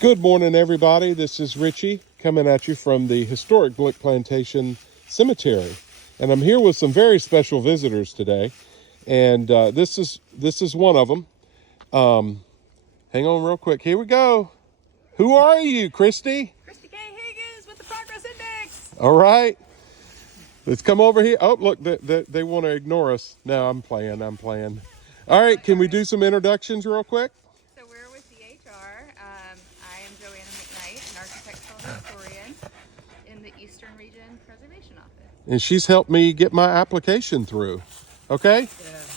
Good morning, everybody. This is Richie coming at you from the historic Blick Plantation Cemetery, and I'm here with some very special visitors today. And this is one of them. Hang on, real quick. Here we go. Who are you, Christy? Christy K. Higgins with the Progress Index. All right. Let's come over here. Oh, look, they want to ignore us. No, I'm playing. All right, can we do some introductions real quick? So we're with DHR. I am Joanna McKnight, an architectural historian in the Eastern Region Preservation Office. And she's helped me get my application through. Okay? And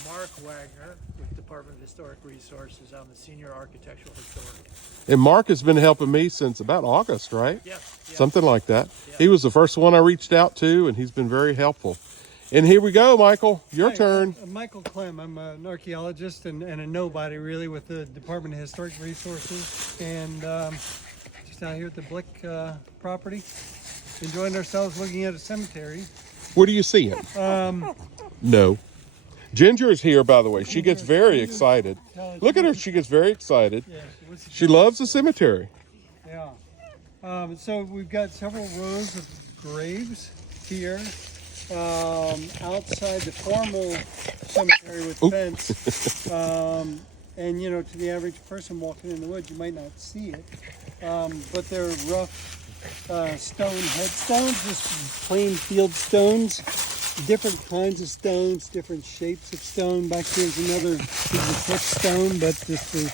Mark Wagner with Department of Historic Resources. I'm the senior architectural historian. And Mark has been helping me since about August, right? Yep. Something like that. Yep. He was the first one I reached out to, and he's been very helpful. And here we go, Michael. Your turn. I'm Michael Clem. I'm an archaeologist and a nobody, really, with the Department of Historic Resources. And just out here at the Blick property, enjoying ourselves looking at a cemetery. What are you seeing? No. Ginger is here, by the way. She gets very excited. Look at her. She gets very excited. Yeah, She loves the cemetery. Yeah. So we've got several rows of graves here. Outside the formal cemetery with fence, and to the average person walking in the woods, you might not see it, but they're rough stone headstones, just plain field stones, different kinds of stones, different shapes of stone. Back here's another pitch stone, but just the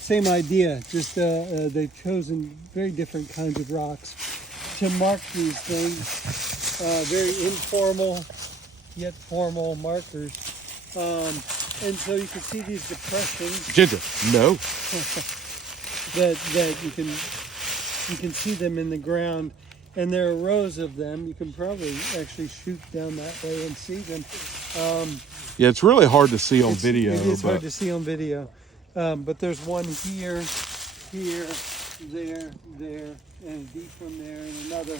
same idea. Just they've chosen very different kinds of rocks to mark these things. Very informal yet formal markers, and so you can see these depressions. Ginger, no. that you can see them in the ground, and there are rows of them. You can probably actually shoot down that way and see them. Yeah, it's really hard to see on video. It is hard to see on video, but there's one here, there, and a deep one there, and another.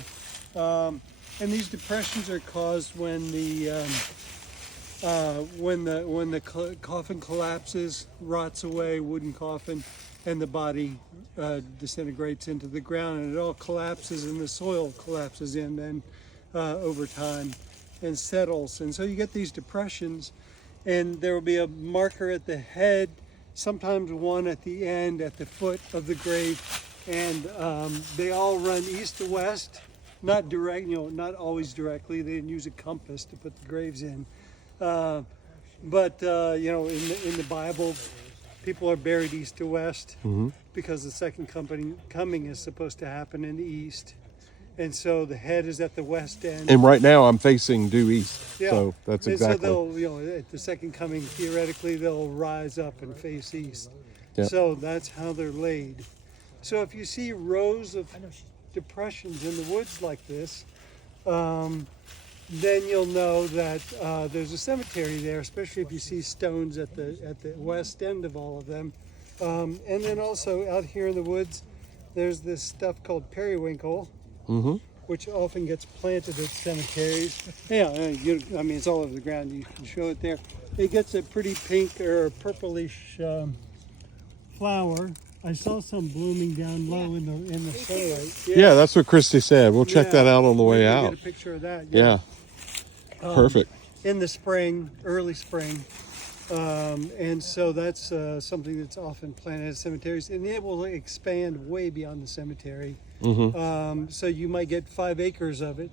And these depressions are caused when the coffin collapses, rots away, wooden coffin, and the body disintegrates into the ground, and it all collapses, and the soil collapses in then over time and settles. And so you get these depressions, and there will be a marker at the head, sometimes one at the end, at the foot of the grave, and they all run east to west. Not direct, not always directly. They didn't use a compass to put the graves in, but in the Bible, people are buried east to west because the second coming is supposed to happen in the east, and so the head is at the west end. And right now I'm facing due east, Yeah. so that's exactly. So they'll, at the second coming, theoretically, they'll rise up and face east. Yeah. So that's how they're laid. So if you see rows of depressions in the woods like this, then you'll know that there's a cemetery there, especially if you see stones at the west end of all of them. And then also out here in the woods, there's this stuff called periwinkle, which often gets planted at cemeteries. Yeah, it's all over the ground. You can show it there. It gets a pretty pink or purplish flower. I saw some blooming down low in the sunlight. Yeah, that's what Christy said. We'll check that out on the way out. Get a picture of that. Yeah. Perfect. In the spring, early spring, and so that's something that's often planted at cemeteries, and it will expand way beyond the cemetery. So you might get 5 acres of it,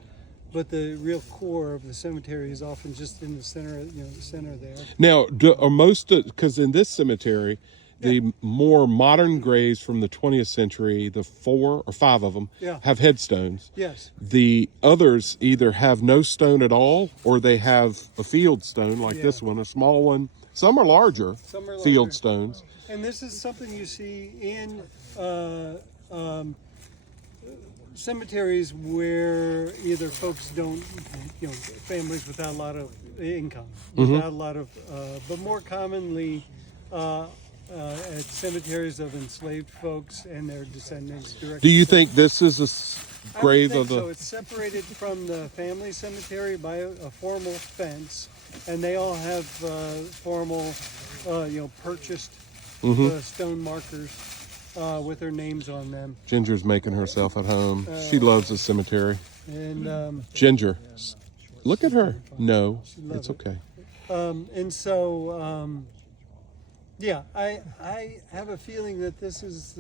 but the real core of the cemetery is often just in the center. The center there. Now, because in this cemetery, the more modern graves from the 20th century, the 4 or 5 of them, have headstones. Yes. The others either have no stone at all, or they have a field stone like this one, a small one. Some are larger, field stones. And this is something you see in cemeteries where either folks don't, families without a lot of income, without a lot of, but more commonly, at cemeteries of enslaved folks and their descendants directly. Do you think this is a grave of the... So it's separated from the family cemetery by a formal fence, and they all have formal, purchased stone markers with their names on them. Ginger's making herself at home. She loves the cemetery. And Ginger, look at her. No, loves it's it. okay. and so yeah, I have a feeling that this is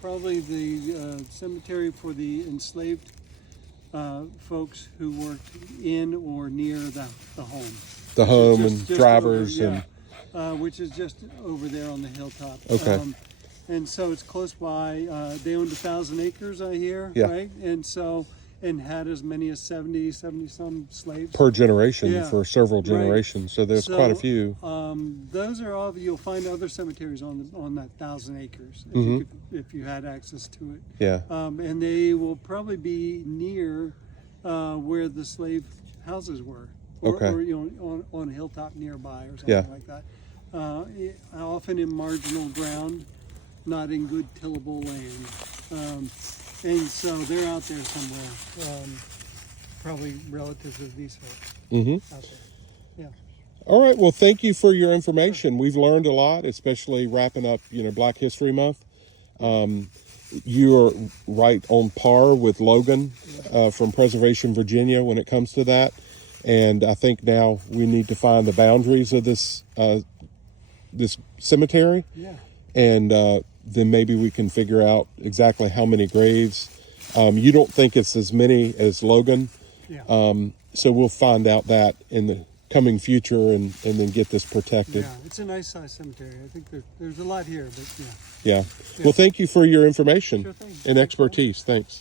probably the cemetery for the enslaved folks who worked in or near the home. The home Just- and just drivers over, and which is just over there on the hilltop. Okay. And so it's close by. They owned 1,000 acres, I hear, Yeah. right? And had as many as 70 some slaves. per generation Yeah. for several Right. generations. So there's quite a few. Those are all. You'll find other cemeteries on that 1,000 acres if you had access to it. Yeah. And they will probably be near where the slave houses were, Okay. or on a hilltop nearby or something Yeah. like that. Often in marginal ground, not in good tillable land, and so they're out there somewhere, probably relative to these folks out there. Yeah. All right. Well, thank you for your information. We've learned a lot, especially wrapping up, Black History Month. You're right on par with Logan from Preservation, Virginia, when it comes to that. And I think now we need to find the boundaries of this cemetery, Yeah. and then maybe we can figure out exactly how many graves. You don't think it's as many as Logan, Yeah. so we'll find out that in the coming future and then get this protected. Yeah. It's a nice sized cemetery. I think there's a lot here, but yeah. Yeah. Well, thank you for your information Sure thing. and expertise. Thanks.